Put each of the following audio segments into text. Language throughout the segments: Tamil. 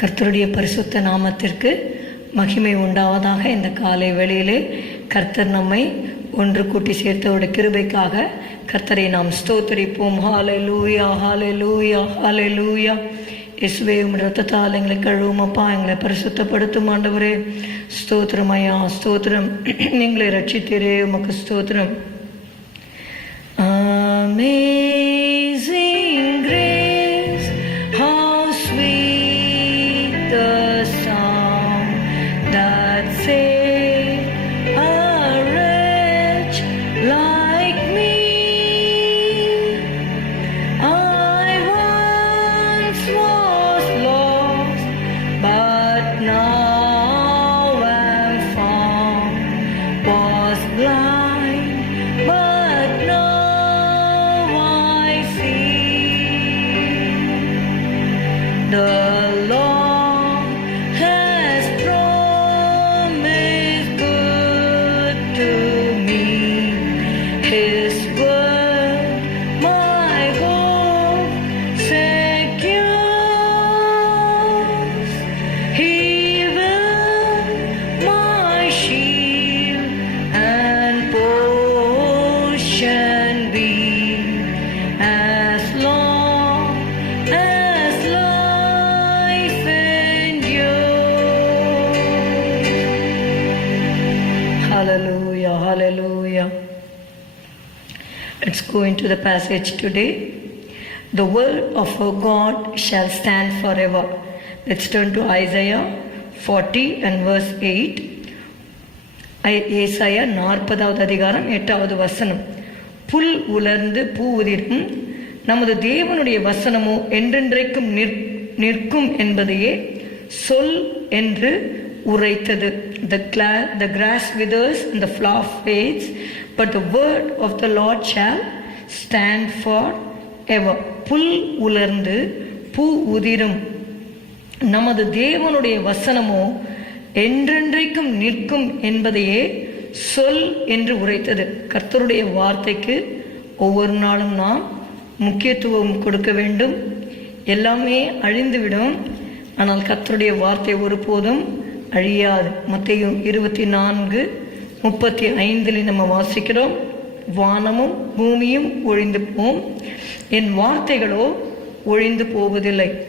கர்த்தருடைய பரிசுத்த நாமத்திற்கு மகிமை உண்டாவதாக இந்த காலை வேளையிலே கர்த்தர் நம்மை ஒன்று கூட்டி சேர்த்தவருடைய கிருபைக்காக கர்த்தரை நாம் ஸ்தோத்தரிப்போம். ஹாலை லூயா ஹாலே லூயா ஹாலே லூயா இயேசுவே உம் ரத்தத்தால் எங்களை கழுவுமப்பா எங்களை பரிசுத்தப்படுத்தும் ஆண்டவரே. ஸ்தோத்திரமையா ஸ்தோத்திரம். எங்களை ரட்சித்திரே உமக்கு ஸ்தோத்திரம். ஆமே se Let's go into the passage today. The word of our God shall stand forever. Let's turn to Isaiah 40 and verse 8. ஐ- ஏசாயா நாற்பதாவது அதிகாரம் எட்டாவது வசனம் புல் உலர்ந்து பூ உதிரும் நமது தேவனுடைய வசனமோ என்றென்றைக்கும் நிற்- நிற்கும் என்பதையே சொல் என்று உரைத்தது the gla- the grass withers and the flower fades but the word of the lord shall stand for ever புல் உலர்ந்து பூ உதிரும். நமது தேவனுடைய வசனமோ என்றென்றைக்கும் நிற்கும் என்பதையே சொல் என்று உரைத்தது. கர்த்தருடைய வார்த்தைக்கு ஒவ்வொரு நாளும் நாம் முக்கியத்துவம் கொடுக்க வேண்டும். எல்லாமே அழிந்துவிடும். ஆனால் கர்த்தருடைய வார்த்தை ஒருபோதும் அழியாது. மத்தையும் இருபத்தி நான்கு முப்பத்தி ஐந்தில் நம்ம வாசிக்கிறோம். வானமும் பூமியும் ஒழிந்து போம் என் வார்த்தைகளோ ஒழிந்து போவதில்லை.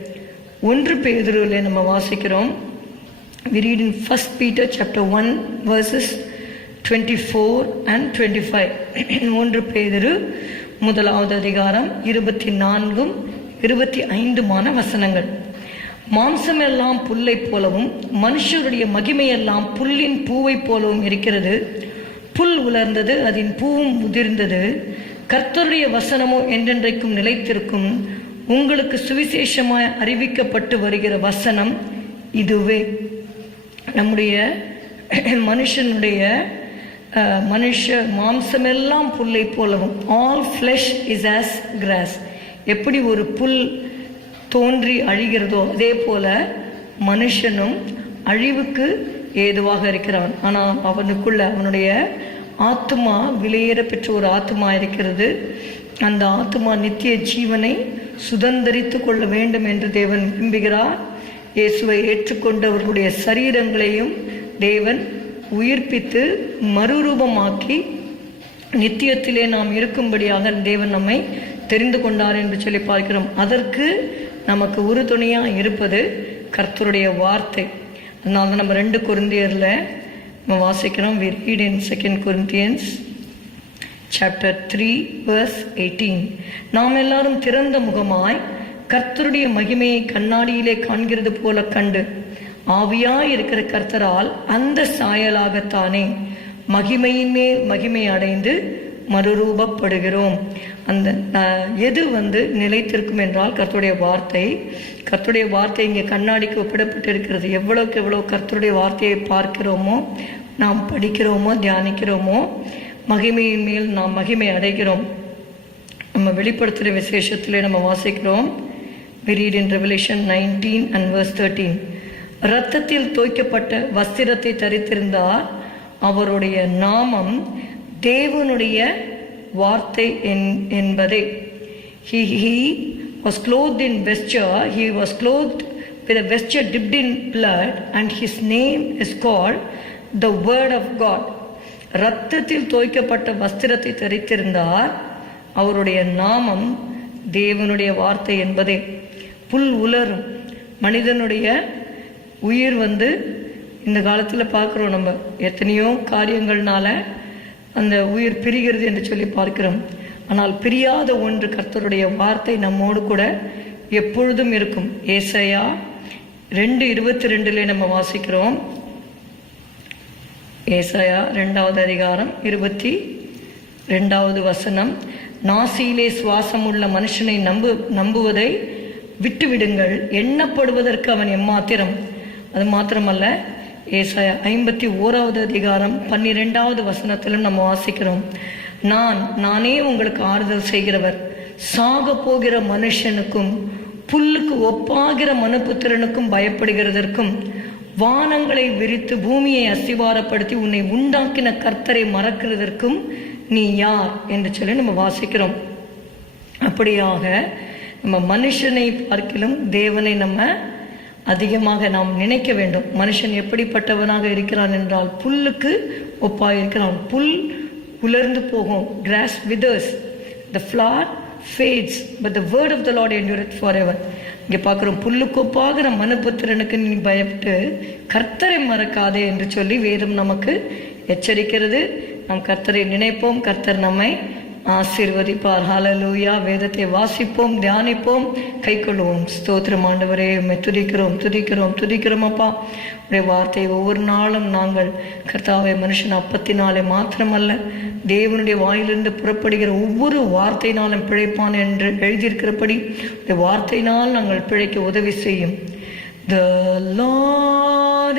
ஒன்று பேதுருவில் நம்ம வாசிக்கிறோம். We read in first peter chapter 1 verses 24 and 25 ஒன்று பேதுரு முதலாவது அதிகாரம் இருபத்தி நான்கும் இருபத்தி ஐந்துமான வசனங்கள். மாம்சமெல்லாம் புல்லை போலவும் மனுஷருடைய மகிமையெல்லாம் புல்லின் பூவைப் போலவும் இருக்கிறது. புல் உலர்ந்தது அதன் பூவும் உதிர்ந்தது. கர்த்தருடைய வசனமோ என்றென்றைக்கும் நிலைத்திருக்கும். உங்களுக்கு சுவிசேஷமாய் அறிவிக்கப்பட்டு வருகிற வசனம் இதுவே. நம்முடைய மனுஷனுடைய மனுஷ மாம்சமெல்லாம் புல்லை போலவும் all flesh is as grass எப்படி ஒரு புல் தோன்றி அழிகிறதோ அதே போல மனுஷனும் அழிவுக்கு ஏதுவாக இருக்கிறான். ஆனால் அவனுக்குள்ள அவனுடைய ஆத்மா விலையேற பெற்ற ஒரு ஆத்மா இருக்கிறது. அந்த ஆத்மா நித்திய ஜீவனை சுதந்திரித்து கொள்ள வேண்டும் என்று தேவன் விரும்புகிறார். இயேசுவை ஏற்றுக்கொண்டவர்களுடைய சரீரங்களையும் தேவன் உயிர்ப்பித்து மறுரூபமாக்கி நித்தியத்திலே நாம் இருக்கும்படியாக தேவன் நம்மை தெரிந்து கொண்டார் என்று சொல்லி பார்க்கிறோம். அதற்கு நமக்கு உறுதுணையாக இருப்பது கர்த்தருடைய வார்த்தை. அதனால தான் நம்ம ரெண்டு குருந்தியரில் நம்ம வாசிக்கிறோம் we read in second Corinthians chapter three verse eighteen நாம் எல்லாரும் திறந்த முகமாய் கர்த்தருடைய மகிமையை கண்ணாடியிலே காண்கிறது போல கண்டு ஆவியாய் இருக்கிற கர்த்தரால் அந்த சாயலாகத்தானே மகிமையின் மேல் மகிமை அடைந்து மறுரூபப்படுகிறோம். அந்த எது வந்து நிலைத்திருக்கும் என்றால் கர்த்தருடைய வார்த்தை. கர்த்தருடைய வார்த்தை இங்கே கண்ணாடிக்கு ஒப்பிடப்பட்டு இருக்கிறது எவ்வளோ கர்த்தருடைய வார்த்தையை பார்க்கிறோமோ நாம் படிக்கிறோமோ தியானிக்கிறோமோ மகிமையின் மேல் நாம் மகிமை அடைகிறோம். நம்ம வெளிப்படுத்துகிற விசேஷத்திலே நம்ம வாசிக்கிறோம். We read in revelation 19 and verse 13 இரத்தத்தில் தோய்க்கப்பட்ட வஸ்திரத்தை தரித்திருந்தார். அவருடைய நாமம் தேவனுடைய வார்த்தை என்- என்பதே. He he was clothed in vesture he was clothed with a vesture dipped in blood, and his name is called the Word of God. இரத்தத்தில் தோய்க்கப்பட்ட வஸ்திரத்தை தரித்திருந்தார். அவருடைய நாமம் தேவனுடைய வார்த்தை என்பதே. புல் உலரும். மனிதனுடைய உயிர் வந்து இந்த காலத்தில் பார்க்குறோம் நம்ம. எத்தனையோ காரியங்கள்னால அந்த உயிர் பிரிகிறது என்று சொல்லி பார்க்கிறோம். ஆனால் பிரியாத ஒன்று கர்த்தருடைய வார்த்தை நம்மோடு கூட எப்பொழுதும் இருக்கும். ஏசையா ரெண்டு இருபத்தி ரெண்டுல நம்ம வாசிக்கிறோம். ஏசாயா ரெண்டாவது அதிகாரம் இருபத்தி ரெண்டாவது வசனம். நாசியிலே சுவாசம் உள்ள மனுஷனை நம்பு நம்புவதை விட்டுவிடுங்கள். எண்ணப்படுவதற்கு அவன் எம்மாத்திரம்? அது மாத்திரமல்ல ஏசாயா ஐம்பத்தி ஓராவது அதிகாரம் பன்னிரெண்டாவது வசனத்திலும் நம்ம வாசிக்கிறோம். நான் நானே உங்களுக்கு ஆறுதல் செய்கிறவர். சாக போகிற மனுஷனுக்கும் புல்லுக்கு ஒப்பாகிற மனுபுத்திரனுக்கும் பயப்படுகிறதற்கும் வானங்களை விரித்து பூமியை அஸ்திவாரப்படுத்தி உன்னை உண்டாக்கின கர்த்தரை மறக்கிறதற்கும் நீ யார்? என்று சொல்லி நம்ம வாசிக்கிறோம். அப்படியாக நம்ம மனுஷனை பார்க்கிலும் தேவனை நம்ம அதிகமாக நாம் நினைக்க வேண்டும். மனுஷன் எப்படிப்பட்டவனாக இருக்கிறான் என்றால் புல்லுக்கு ஒப்பாக இருக்கிறான். புல் உலர்ந்து போகும். Grass withers the flower fades but the word of the Lord endureth for ever இங்கே பார்க்குறோம் புல்லுக்கொப்பாகிற மனுபுத்திரனுக்கு நீ பயப்பட்டு கர்த்தரை மறக்காதே என்று சொல்லி வேதம் நமக்கு எச்சரிக்கிறது. நாம் கர்த்தரை நினைப்போம். கர்த்தர் நம்மை ஆசீர்வதிப்பார். ஹலலூயா வேதத்தை வாசிப்போம் தியானிப்போம். கை கொள்வோம் ஸ்தோத்திரம் ஆண்டவரே துதிக்கிறோம் துதிக்கிறோம் துதிக்கிறோம் அப்பா. உடைய வார்த்தை ஒவ்வொரு நாளும் நாங்கள் கர்த்தாவை மனுஷன் அப்பத்தினாலே மாத்திரமல்ல தேவனுடைய வாயிலிருந்து புறப்படுகிற ஒவ்வொரு வார்த்தையினாலும் பிழைப்பான் என்று எழுதியிருக்கிறபடி உடைய வார்த்தையினால் நாங்கள் பிழைக்க உதவி செய்யும். The Lord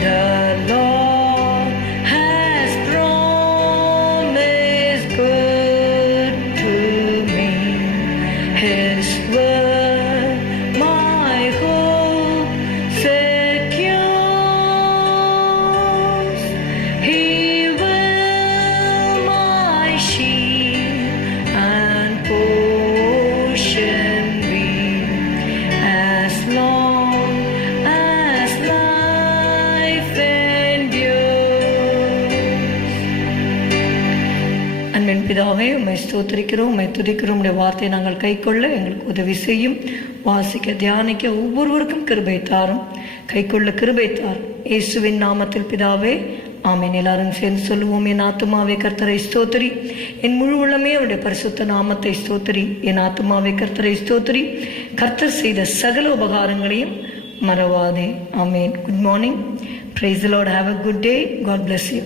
The Lord பிதாவே உம்மை ஸ்தோத்திரிக்கிறோம் உம்மை துதிக்கிறோம். உடைய வார்த்தையை நாங்கள் கைக்கொள்ள எங்களுக்கு உதவி செய்யும். வாசிக்க தியானிக்க ஒவ்வொருவருக்கும் கிருபை தாரும். கைக்கொள்ள கிருபை தாரும். இயேசுவின் நாமத்தில் பிதாவே ஆமீன். எல்லாரும் சேர்ந்து சொல்லுவோம் என் ஆத்துமாவே கர்த்தரை ஸ்தோத்திரி. என் முழு உள்ளமே அவருடைய பரிசுத்த நாமத்தை ஸ்தோத்திரி. என் ஆத்துமாவே கர்த்தரை ஸ்தோத்திரி. கர்த்தர் செய்த சகல உபகாரங்களையும் மறவாதே. ஆமீன். Good morning praise Lord have a good day God bless you